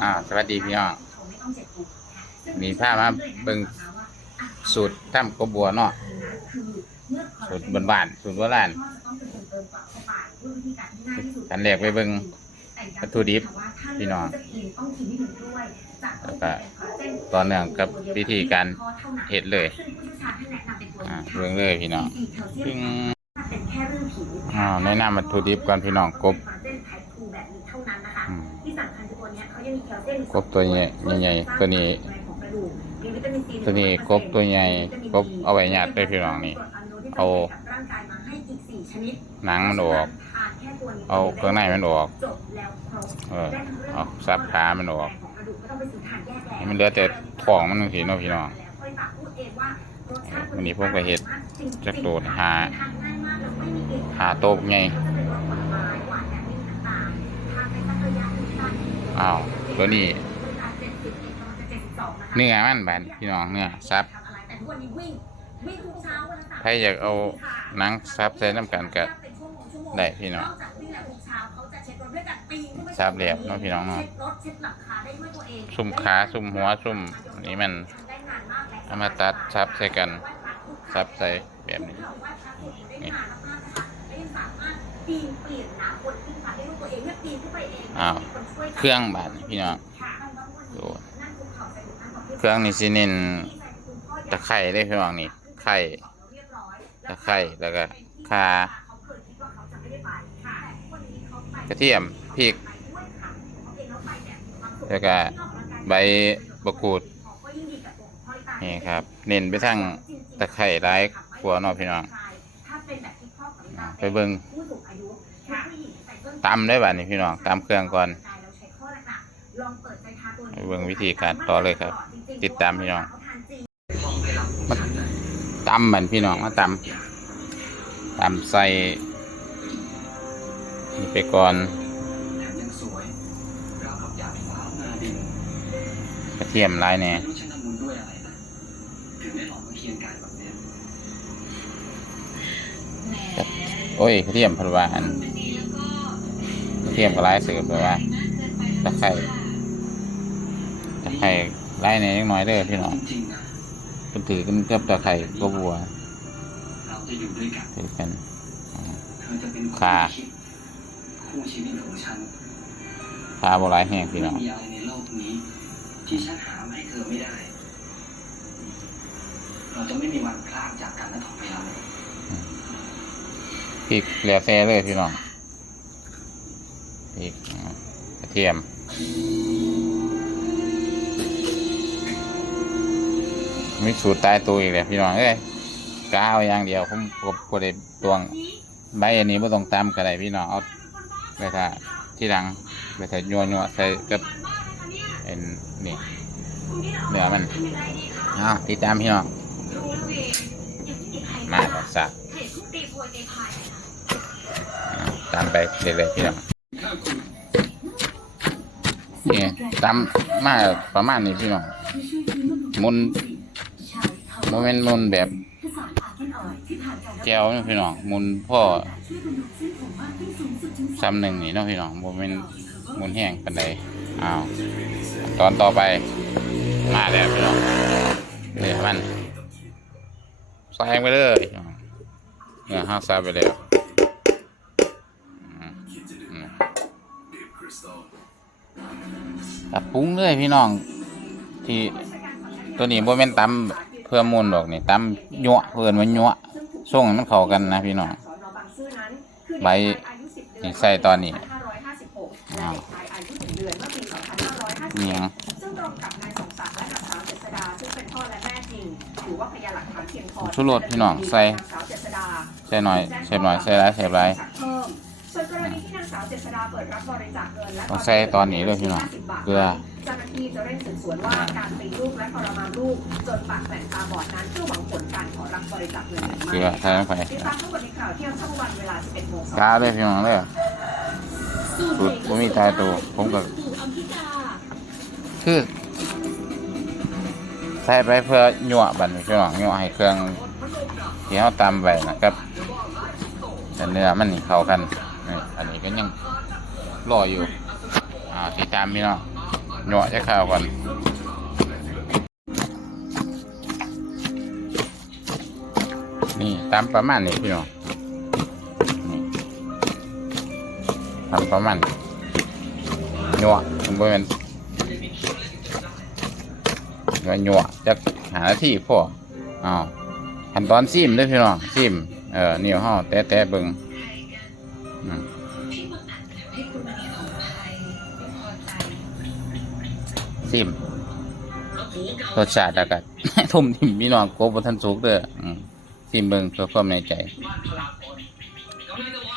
อ่าสวัสดีพี่น้องมีผ้ามาเบิ่งสูตรทำกบบัวเนาะสูตรบ้านๆสูตรโบราณกันแรกไปเบิ่งวัตถุดิบพี่น้องแล้วก็ตอนเนื่องกับวิธีการเฮ็ดเลยอ่าเบิ่งเลยพี่น้องซึ่งอ่าแนะนำวัตถุดิบก่อนพี่น้องกบอืม กบตัวใหญ่ใหญ่ตัวนี้ ตัวนี้กบตัวใหญ่กบเอาไว้ยัดด้วยพี่น้องนี่เอาหนังมันออก เอาเครื่องในมันออกเออเอาสับขามันออกมันเหลือแต่ท้องมันสิเนาะพี่น้องวันนี้พวกก็เฮ็ดจักโตนหา หาโต๊ะใหญ่อ้าว ตัวนี้เนื้อมันบานพี่น้องเนื้อซับใครอยากเอาหนังซับใส่น้ำกันก็ได้พี่น้องซับเรียบเนาะพี่น้องเนาะซุ่มขาซุ่มหัวซุ่มนี่มันเอามาตัดซับใส่กันซับใส่แบบนี้นี่ อ้าวเครื่องบานพี่น้องดูเครื่องนี่สิเน้นตะไคร้ได้พี่น้องนี่ไข่ตะไคร้แล้วก็ข่ากระเทียมพริกแล้วก็ใบมะกรูดนี่ครับ เน้นไปทั้งตะไคร้ร้ายขัวเนอพี่น้องอ่าไปเบิ่ง ตำได้บ่านี่พี่น้องตำเครื่องก่อนเบิ่งวิธีการต่อเลยครับ ติดตามพี่น้องมาตำมันพี่น้องมาตำตำใส่ไปก่อนกระเทียมร้ายแน่ไม่รู้ฉันทำบุญด้วยอะไรเคียงกายเนี้ยโอ้ยกระเทียมพันวาอัน เทียมก็ร้ายเสือไปว่าตะไคร้ตะไคร้ร้ายแน่ยังน้อยเด้อพี่น้องจริงๆนะเป็นถือกันกับตะไคร้ก็บัวเราจะอยู่ด้วยกันถือกันเธอจะเป็นค่ะคิดคู่ชีวิตของฉันพาบัวร้ายแห้งพี่น้ไม่องมีอะไรในโลกนี้ที่ฉันหามาให้เธอไม่ได้ เราจะไม่มีวันพลากจากกันและต่อไปแล้วพริกเหลือแซ่เลยพี่น้อง พริกอ่ากระเทียมมีสูตรตายตัวอีกแล้วพี่น้องเอ้ยกาวอย่างเดียวผมกบกดได้ตวงใบอันนี้ไม่ต้องตำก็ได้พี่น้องเอาไปถ้าที่หลังไปถ้ายัวยัวๆใส่กับเอ็นนี่เนื้อมันเอาติดตามพี่น้องมาต่อสักตามไปเรื่อยๆพี่น้อง นี่ตามมาประมาณนี้พี่น้องมุนโมเมนต์มุนแบบแก้วนี่พี่น้องมุนพ่อซ้ำหนึ่งนี่เนาะพี่น้องโมเมนต์มุนแห้งปันใดอ้าวตอนต่อไปมาแล้วพี่น้องเดี๋ยวมันใส่ไปเลยเนี่ยห้าใส่ไปแล้ว ตัดปรุงเลยพี่น้อง ที่ตัวนี้บ่แม่นตำเพื่อมูลดอกนี่ตำยั่วเพื่อนมันยั่วส่งให้มันเข้ากันนะพี่น้องใบนี่ใส่ตอนนี้อ้าวนี่หยังซึ่งตรงกับนายสมศักดิ์และนางสาวเจษดาซึ่งเป็นพ่อและแม่จริงถือว่าพยานหลักฐานเพียงพอชูรสพี่น้องใส่นางสาวเจษดาใส่หน่อยใส่หน่อยใส่หลายใส่หลายเพิ่ม ส่วนกรณีที่นางสาวเจษดาเปิดรับบริจาคเงินและต้องใส่ตอนนี้เลยพี่น้องเกลือ เจ้าหน้าที่จะเร่งสืบสวนว่าการตีลูกและทรมานลูกจนปากแตกตาบอดนั้นเพื่อหวังผลการขอรับบริจาคเงินหรือเกลือไม่ใส่ลงไปติดตามทั้งหมดในข่าวเที่ยงช่องวันเวลา 11โมงกาเลยพี่น้องเลย สูตรบ่มีตายตัวผมก็ คือใส่ไปเพื่อยั่วบัดนพี่น้องยั่วให้เครื่องที่เขาตำไว้นะครับแต่เนื้อมันนี่เข้ากันันยังรออยู่ อ่าติดตามพี่น้องเหยาะจะข้าวก่อนนี่ตามประมาณนี้พี่น้องนี่ทำประมาณเหยาะมันเป็นหยาะเหยาะจะหาที่พ่ออ้าวขั้นตอนซิมด้วยพี่น้องซิมเออเนิ้วห่อแตะแตะๆเบิ่งอืม ซิมรสชาติแล้วก็ทุ่มทิมพี่น้องโกบบทันสุกเด้ออืมซิมเบิ่งเพื่อความในใจบ้า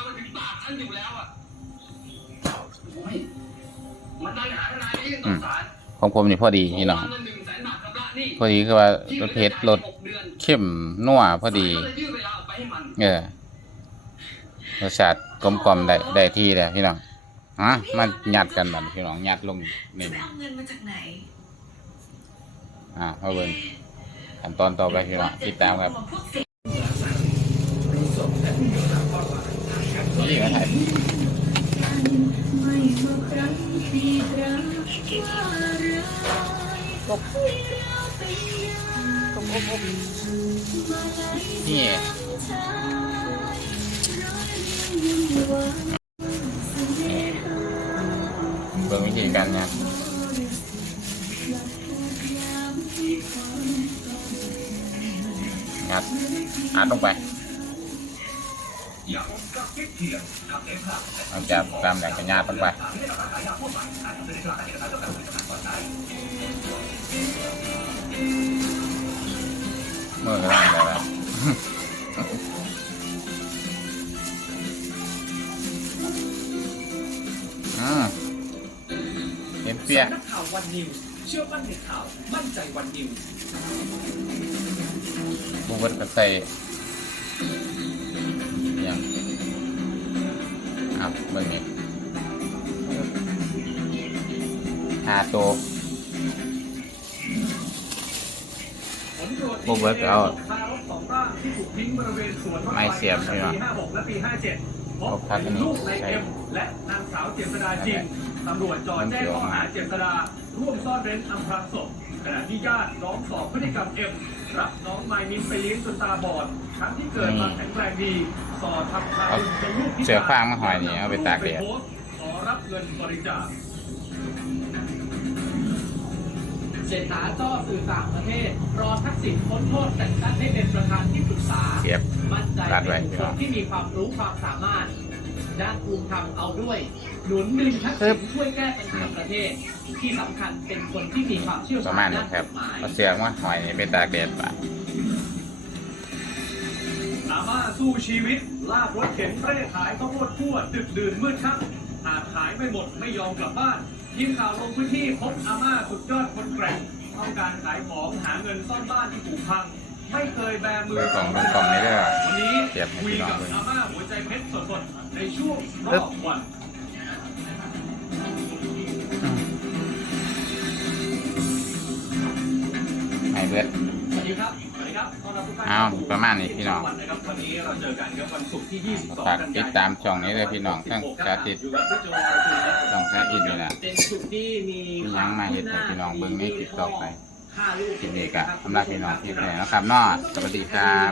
มาถึงปากท่านอยู่แล้วอะโอ้ยมันได้หาทนายได้ยังต่อศาลของผมนี่พอดีพี่น้องพอดีคือว่ารสเผ็ดรสเข้มนัวพอดีศาลก็เลยยืดเวลาออกไปให้มันเออรสชาติกลมกล่อมได้ได้ที่แล้วพี่น้อง ฮะมันยัดกันบัดพี่น้องยัดลงนี่ไปเอาเงินมาจากไหน อ่ามาเบิ่งขั้นตอนต่อไปพี่น้องติดตามครับพวกเด็กนี่ก็ถ่ายนี่เบิ่งวิธีการยัดงัดอัดลงไปเอาจับตามแหล่งกระ ยาดลงไปมือกระด้างเลยล เห็นเปียนักข่าววันนิวเชื่อมั่นในข่าวมั่นใจวันนิวบุกก็ใส่ยังอะเบิ่งนี่หาตัว ผลตรวจบุกเบิกเอาทารกสองร่างที่ถูกทิ้งบริเวณสวนไม้เสียบใช่ไหมปี56และปี57พบพบพักอันนี้ลูกในใช่เอ็มและนางสาวเจษดาจริง ตำรวจจอแจ้งข้อหาเจษดาร่วมซ่อนเร้นอำพรางศพขณะที่ญาติร้องสอบพฤติกรรมเอ็มรับน้องไมายมินไปเลี้ยงจนตาบอดทั้งที่เกิดมาแข็งแรงดีสอดทำทารุณจนลูกพิกรเสือฟางมาหอยนี่เอาไปตากแดดโพสต์ขอรับเงินบริจาคเศรษฐาจ้อสื่อต่างประเทศ รอทักษิณพ้นโทษแต่งตั้งให้เป็นประธานที่ปรึกษาเสียบมั่นใจรัดไว้ในบุคคลที่มีความรู้ความสามารถ ด้านภูมิธรรมเอาด้วย หนุนดึงทักครัษิบณช่วยแก้ปัญหาประเทศ ที่สำคัญเป็นคนที่มีความเชี่ยวปชาระญมาณนี้ด้านคกรับฎหมาย เอาเสือกมาหอยนี่ไปตากแดดไปอาม่าสู้ชีวิต ลากรถเข็นเร่ขายข้าวโพดคั่วดึกดื่นมืดค่ำหากขายไม่หมดไม่ยอมกลับบ้านทีมข่าวลงพื้นที่พบอาม่าสุดยอดคนแกร่งต้องการขายของหาเงินซ่อนบ้านที่ถูกพัง ไม่เคยแบมือเบอร์กล่องเบอร์กล่องนี่เด้อวันนี้เสียบให้คุยพี่น้องกับเบิ่งอาม่าหัวใจเพชรสดๆในช่วงรปึ๊อบบวันให้เบิดสวัสดีครับสวัสดีครับต้อนรับทุกท่านอ้าวประมาณนี้พี่น้องวันนะครับวันนี้เราเจอกันครับวันศุกร์ที่ 22 ฝากติดตามช่องนี้เลยพี่น้องทั้งสาธิตอยู่กับพี่โจและคุณนัทช่องสาธิตนี่แหละเป็นศุกร์ที่มีมีหยังมาเฮ็ดให้พี่น้องเบิ่งใน TikTok ไปห้าลูก คลิปนี้ก็ทำหรับพี่น้องที่ไหนนะครับเนอสวัสดีครับ